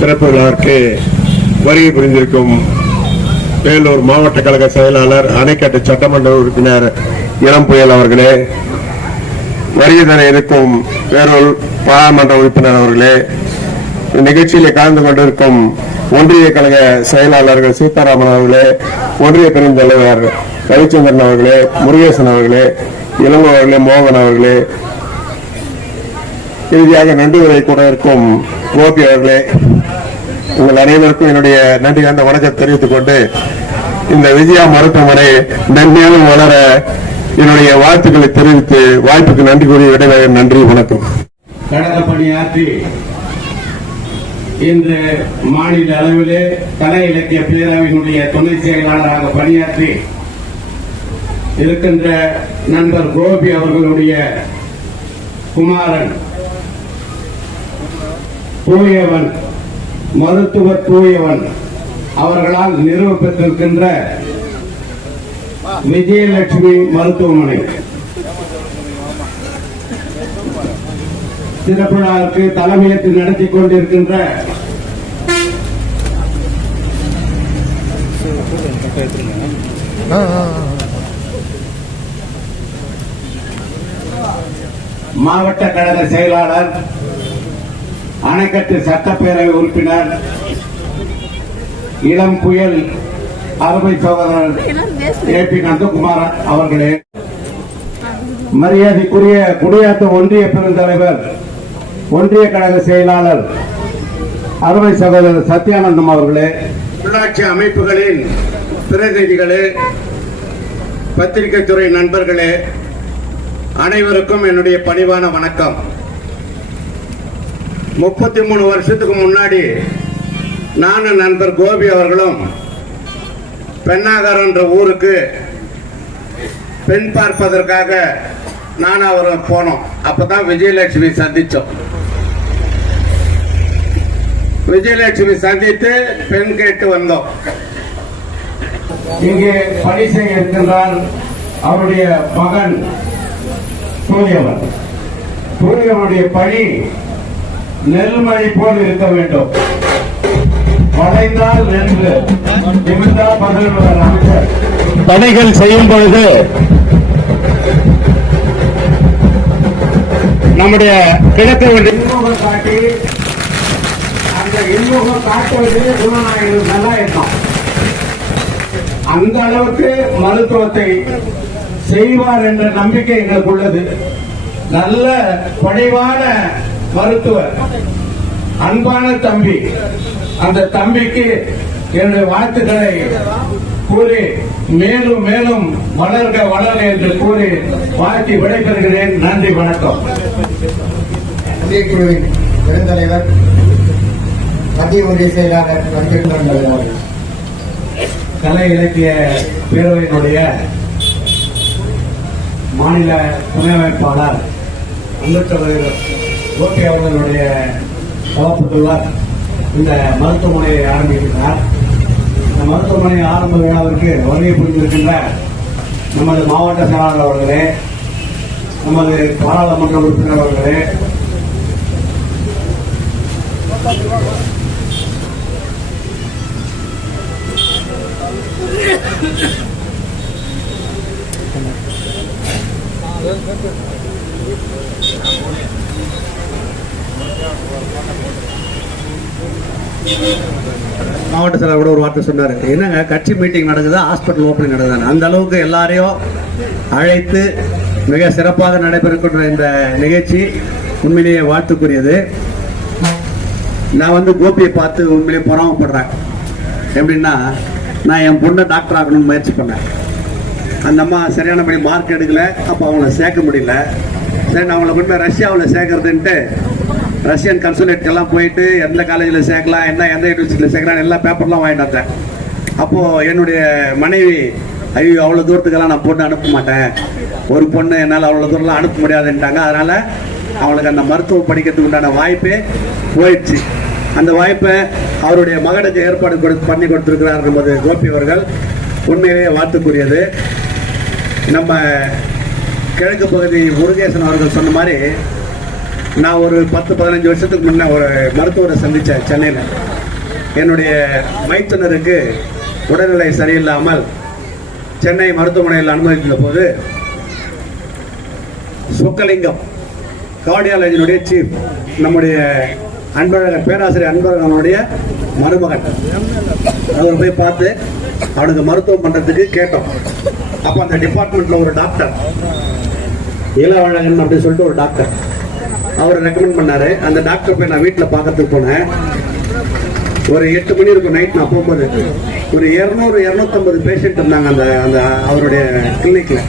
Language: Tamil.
திறப்பு விழாவிற்கு வருகை புரிந்திருக்கும் வேலூர் மாவட்ட கழக செயலாளர் அணைக்கட்டு சட்டமன்ற உறுப்பினர் இளம் புயல் அவர்களே வருகை தர இருக்கும் வேலூர் பாராளுமன்ற உறுப்பினர் அவர்களே இந்நிகழ்ச்சியில் கலந்து கொண்டிருக்கும் ஒன்றிய கழக செயலாளர்கள் சீதாராமன் அவர்களே ஒன்றிய பெருந்தலைவர் ரவிச்சந்திரன் அவர்களே முருகேசன் அவர்களே இளங்கோ அவர்களே மோகன் அவர்களே இறுதியாக நன்றி உரை கூட இருக்கும் கோபி அவர்களே உங்கள் அனைவருக்கும் என்னுடைய நன்றி அந்த வணக்கத்தை தெரிவித்துக் கொண்டு இந்த விஜயா மருத்துவமனை மென்மேலும் வளர என்னுடைய வாழ்த்துக்களை தெரிவித்து வாய்ப்புக்கு நன்றி கூறி விடைபெறுகிறேன். நன்றி வணக்கம். கடந்த பணியாற்றி இன்று மாநில அளவிலே கலை இலக்கிய பேரவையினுடைய துணை செயலாளராக பணியாற்றி இருக்கின்ற நண்பர் கோபி அவர்களுடைய குமாரன் தூயவன் மருத்துவ தூயவன் அவர்களால் நிறுவப்பட்டிருக்கின்ற விஜயலட்சுமி மருத்துவமனை. திருப்பிழாவிற்கு தலைமையேற்று நடத்தி கொண்டிருக்கின்ற மாவட்ட கழக செயலாளர் அணைக்கட்டு சட்டப்பேரவை உறுப்பினர் இளம் புயல் அருமை சகோதரர் ஏ பி நந்தகுமார் அவர்களே. மரியாதைக்குரிய குடியாத்த ஒன்றிய பெருந்தலைவர் ஒன்றிய கழக செயலாளர் அருமை சகோதரர் சத்யானந்தம் அவர்களே. உள்ளாட்சி அமைப்புகளின் பிரதிநிதிகளே பத்திரிகை துறை நண்பர்களே அனைவருக்கும் என்னுடைய பணிவான வணக்கம். முப்பத்தி மூணு வருஷத்துக்கு முன்னாடி நானும் நண்பர் கோபி அவர்களும் பெண்ணாகரம் என்ற ஊருக்கு பெண் பார்ப்பதற்காக நான் அவரும் போனோம். அப்பதான் விஜயலட்சுமி சந்திச்சோம். விஜயலட்சுமி சந்தித்து பெண் கேட்டு வந்தோம். இங்கே பணி செய்ய இருக்கின்றான் அவருடைய மகன் சூரியவன். சூரியவனுடைய பணி நெல்மழை போல் இருக்க வேண்டும். வளைந்தால் நென்று நிமிர்ந்தால் பதில் அமைச்சர் பணிகள் செய்யும் பொழுது நம்முடைய கிழக்கு ஒன்றிய இன்முகம் காட்டி அந்த இன்முகம் காட்டுவது குணநாயகர் நல்லா இருக்கும் அந்த அளவுக்கு மருத்துவத்தை செய்வார் என்ற நம்பிக்கை எங்களுக்கு உள்ளது நல்ல பணிவான மருத்துவர் அன்பான தம்பி அந்த தம்பிக்கு என்னுடைய வாழ்த்துக்களை கூறி மேலும் மேலும் வளர்க வளர என்று கூறி வாழ்த்தி விடைபெறுகிறேன். நன்றி வணக்கம். ஒன்றியக்குழுவின் பெருந்தலைவர் மத்திய ஒன்றிய செயலாளர் அவர்கள். கலை இலக்கிய பேரவையினுடைய மாநில துணை அமைப்பாளர் அம்பேத்கர் கோபி அவர்களுடைய சகப்பட்டுள்ளார் இந்த மருத்துவமனையை ஆரம்பிக்கிறார் இந்த மருத்துவமனை ஆரம்ப விழாவிற்கு வருகை புரிந்திருக்கின்ற நமது மாவட்ட செயலாளர் அவர்களே நமது பாராளுமன்ற உறுப்பினர் அவர்களே மாவட்ட செயலர் கூட ஒரு வார்த்தை சொன்னார். என்னங்க கட்சி மீட்டிங் நடக்குது ஹாஸ்பிட்டல் ஓப்பனிங் நடக்குது அந்த அளவுக்கு எல்லாரையும் அழைத்து மிக சிறப்பாக நடைபெறக்கூடிய இந்த நிகழ்ச்சி உண்மையிலேயே வாழ்த்துக்குரியது. நான் வந்து கோபியை பார்த்து உண்மையிலேயே பொறாமப்படுறேன். எப்படின்னா நான் என் பொண்ணை டாக்டர் ஆகணும்னு முயற்சி பண்ணேன். அந்த அம்மா சரியானபடி மார்க் எடுக்கல அப்போ அவங்கள சேர்க்க முடியல. சரி நான் அவங்கள கொண்டு போய் ரஷ்யாவில் சேர்க்கறதுன்ட்டு ரஷ்யன் கன்சுலேட்கெல்லாம் போயிட்டு எந்த காலேஜில் சேர்க்கலாம் என்ன எந்த யூனிவர்சிட்டியில் சேர்க்கலாம் எல்லா பேப்பர்லாம் வாங்கிட்டு வந்தேன் அப்போது என்னுடைய மனைவி ஐயோ அவ்வளோ தூரத்துக்கெல்லாம் நான் பொண்ணு அனுப்ப மாட்டேன். ஒரு பொண்ணு என்னால் அவ்வளோ தூரம்லாம் அனுப்ப முடியாதுன்ட்டாங்க. அதனால் அவளுக்கு அந்த மருத்துவம் படிக்கிறதுக்கு உண்டான வாய்ப்பே போயிடுச்சு. அந்த வாய்ப்பை அவருடைய மகனுக்கு ஏற்பாடு கொடு- பண்ணி கொடுத்துருக்கிறார் நமது கோபி அவர்கள். உண்மையிலேயே வாழ்த்துக்குரியது. நம்ம கிழக்கு பகுதி முருகேசன் அவர்கள் சொன்ன மாதிரி நான் ஒரு பத்து பதினஞ்சு வருஷத்துக்கு முன்ன ஒரு மருத்துவரை சந்தித்தேன் சென்னையில். என்னுடைய மைத்துனருக்கு உடல்நிலை சரியில்லாமல் சென்னை மருத்துவமனையில் அனுமதித்த போது சொக்கலிங்கம் கார்டியாலஜினுடைய சீஃப் நம்முடைய அன்பழகன் பேராசிரியர் அன்பழகனுடைய மருமகன். அவர் போய் பார்த்து அவனுக்கு மருத்துவம் பண்ணுறதுக்கு கேட்டோம். அப்போ அந்த டிபார்ட்மெண்ட்டில் ஒரு டாக்டர் இளவழகன் அப்படின்னு சொல்லிட்டு ஒரு டாக்டர் அவர் ரெக்கமெண்ட் பண்ணாரு. அந்த டாக்டர் போய் நான் வீட்டில் பார்க்கறதுக்கு போனேன். ஒரு எட்டு மணி இருக்கும் நைட் நான் போகும்போது. ஒரு இரநூறு இரநூத்தம்பது பேஷண்ட் இருந்தாங்க அந்த அந்த அவருடைய கிளினிக்கில்